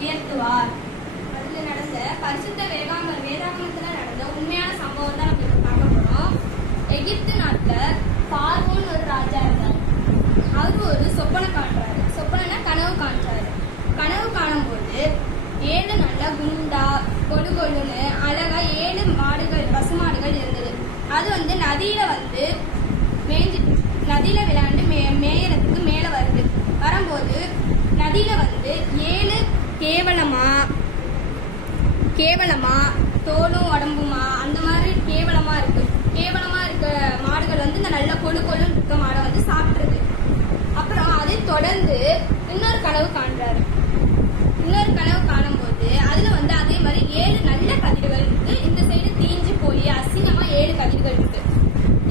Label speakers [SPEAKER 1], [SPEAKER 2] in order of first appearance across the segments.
[SPEAKER 1] உயர்த்துவார் அதுல நடந்த பரிசுத்த வேதாம வேதாகமத்துல நடந்த உண்மையான சம்பவம் தான் நம்ம பார்க்க போறோம். எகிப்து நாட்டுல பார்வோன் ஒரு ராஜா இருந்தார். அவரு ஒரு சொப்பனை காண்றாரு. சொப்பனைனா கனவு காண்றாரு. கனவு காணும்போது ஏழு நல்ல குண்டா கொடு கொழுன்னு அழகா ஏழு மாடுகள் பசுமாடுகள் இருந்தது. அது வந்து நதியில வந்து மேய்ஞ்சி நதியில விளையாண்டு மே மேயறதுக்கு மேல வருது. வரும்போது நதியில வந்து ஏழு கேவலமா? கேவலமா? தோலும் உடம்புமா அந்த மாதிரி கேவலமா இருக்கு. கேவலமா இருக்க மாடுகள் வந்து இந்த நல்ல கொழு கொழுன்னு இருக்க மாடை வந்து சாப்பிடுறது அப்புறம் அதை தொடர்ந்து இன்னொரு கனவு காண்றாரு இன்னொரு கனவு காணும்போது அதுல வந்து அதே மாதிரி ஏழு நல்ல கதிர்கள் இருக்கு இந்த சைடு தீஞ்சு போய் அசிங்கமா ஏழு கதிர்கள் இருக்கு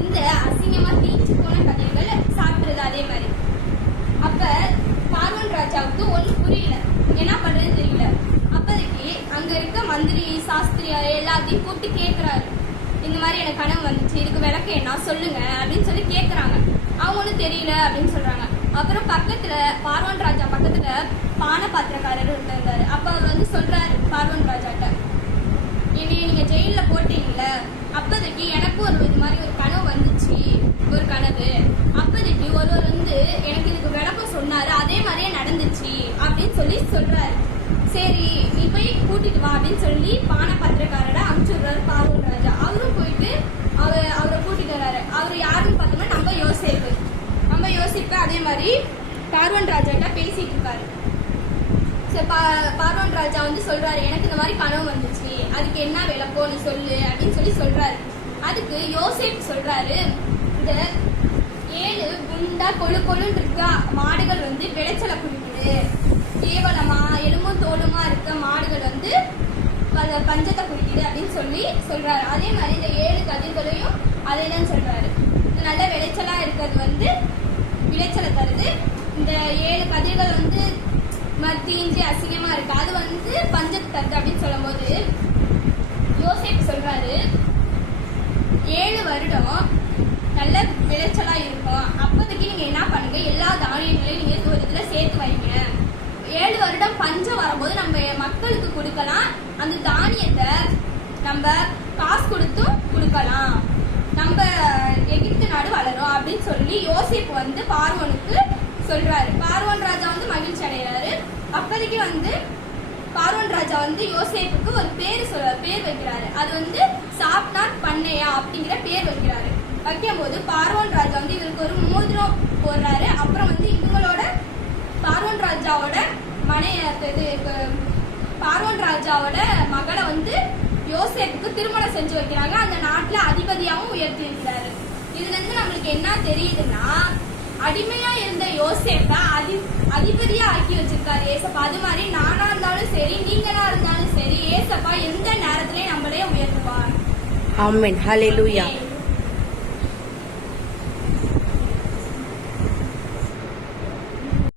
[SPEAKER 1] இந்த அசிங்கமா தீஞ்சு போன கதிர்கள் சாப்பிடுறது அதே மாதிரி அப்ப பார்வன் ராஜாவுக்கு ஒண்ணும் புரியல என்ன பண்றதுன்னு தெரியல அப்போதைக்கு அங்க இருக்க மந்திரி சாஸ்திரி எல்லாத்தையும் கூப்பிட்டு கேட்குறாரு இந்த மாதிரி எனக்கு கனவு வந்துச்சு இதுக்கு விளக்கு என்ன? சொல்லுங்க அப்படின்னு சொல்லி கேட்குறாங்க அவங்க ஒன்றும் தெரியல அப்படின்னு சொல்றாங்க. அப்புறம் பக்கத்துல பார்வன் ராஜா பக்கத்துல பானை பாத்திரக்காரர் இருந்தாரு. அப்ப அவர் வந்து சொல்றாரு பார்வன் ராஜாட்ட என்னைய நீங்க ஜெயில போட்டீங்கல்ல அப்போதைக்கு எனக்கும் ஒரு இது மாதிரி ஒரு கனவு வந்துச்சு ஒரு கனவு அப்போதைக்கு ஒருவர் வந்து எனக்கு இதுக்கு விளக்கம் சொன்னாரு அதே மாதிரியே நடந்துச்சு அப்படின்னு சொல்லி சொல்றாரு சரி நீ போய் கூட்டிட்டு வா அப்படின்னு சொல்லி பானை பத்திரக்காரரை அனுப்பிச்சுடுறாரு பார்வன் ராஜா. அவரும் போயிட்டு அவர் அவரை கூட்டிட்டு வர்றாரு. அவர் யாருன்னு பார்த்தோம்னா நம்ம யோசிப்பு. நம்ம யோசிப்பு அதே மாதிரி பார்வன் ராஜாட்ட பேசிட்டு இருக்காரு. சரி, பா- பார்வன் ராஜா வந்து சொல்றாரு எனக்கு இந்த மாதிரி கனவு வந்துச்சு. அதுக்கு என்ன விளக்கம் நீ சொல்லு அப்படின்னு சொல்லி சொல்றாரு. அதுக்கு யோசேப் சொல்றாரு இந்த ஏழு குண்டா கொழு கொழுன்னு இருக்க? மாடுகள் வந்து விளைச்சலை குடிக்குது. கேவலமா எலும்பும் தோலுமா இருக்க மாடுகள் வந்து பஞ்சத்தை குறிக்குது அப்படின்னு சொல்லி சொல்றாரு. அதே மாதிரி இந்த ஏழு கதிர்களையும் அதே தான் சொல்றாரு. நல்ல விளைச்சலா இருக்கிறது வந்து விளைச்சலை தருது. இந்த ஏழு கதிர்கள் வந்து மத்தீஞ்சு அசிங்கமா இருக்கு. அது வந்து பஞ்சத்தை தருது அப்படின்னு சொல்லும் போது யோசேப் சொல்றாரு ஏழு வருடம் நல்ல விளைச்சலா இருக்கும். அப்போதைக்கு நீங்க என்ன பண்ணுங்க? எல்லா தானியங்களையும் நீங்க ஒரு இதுல சேர்த்து வைங்க. வரும்போது நம்ம மக்களுக்கு கொடுக்கலாம். அந்த தானியத்தை நம்ம காசு கொடுத்தும் கொடுக்கலாம். நம்ம எகிப்து நாடு வளரும் அப்படின்னு சொல்லி யோசிப்பு வந்து பார்வனுக்கு சொல்றாரு. பார்வன் ராஜா வந்து மகிழ்ச்சி அடைகிறாரு. அப்போதைக்கு வந்து பார்வன் ராஜா வந்து யோசேப்புக்கு ஒரு பேர் சொல்ல பேர் வைக்கிறாரு. அது வந்து சாப்னாத் பண்ணையா அப்படிங்கிற பேர் வைக்கிறாரு. வைக்கும்போது பார்வன் ராஜா வந்து இவருக்கு ஒரு மோதிரம் போடுறாரு. அப்புறம் வந்து இவங்களோட பார்வன் ராஜாவோட மனைய இது பார்வன் ராஜாவோட மகளை வந்து யோசேப்புக்கு திருமணம் செஞ்சு வைக்கிறாங்க. அந்த நாட்டுல அதிபதியாவும் உயர்த்தி இருக்கிறாரு இதுல இருந்து நம்மளுக்கு என்ன தெரியுதுன்னா அடிமையா இருந்த யோசேப்ப அதி அதிபதியா ஆக்கி வச்சிருக்காரு ஏசப்பா. அது மாதிரி நானா இருந்தாலும் சரி நீங்களா இருந்தாலும் சரி ஏசப்பா எந்த நேரத்திலயும் நம்மளே உயர்த்துவார்.
[SPEAKER 2] ஆமென். ஹalleluya.